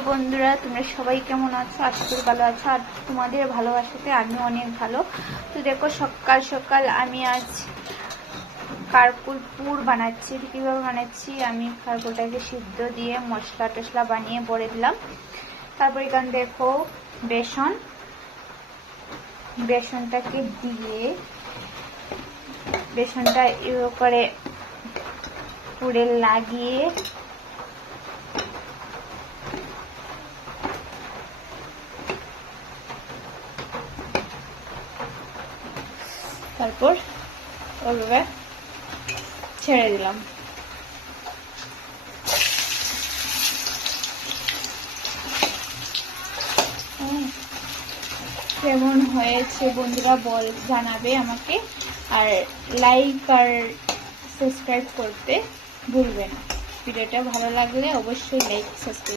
প্রিয় বন্ধুরা, তোমরা সবাই কেমন আছো? আশা করি ভালো আছো। আর তোমাদের ভালোবাসাতে আমি অনেক ভালো। তো দেখো, সকাল সকাল আমি আজ কারকুল পুর বানাচ্ছি। কীভাবে বানাচ্ছি, আমি কারকুলটাকে সিদ্ধ দিয়ে মশলা টশলা বানিয়ে ভরে দিলাম। তারপর এখানে দেখো বেসনটাকে দিয়ে বেসনটা এভাবে করে পুরে লাগিয়ে তারপর ওইভাবে ছেড়ে দিলাম। কেমন হয়েছে বন্ধুরা জানাবে আমাকে, আর লাইক আর সাবস্ক্রাইব করতে ভুলবে না। ভিডিওটা ভালো লাগলে অবশ্যই লাইক সাবস্ক্রাইব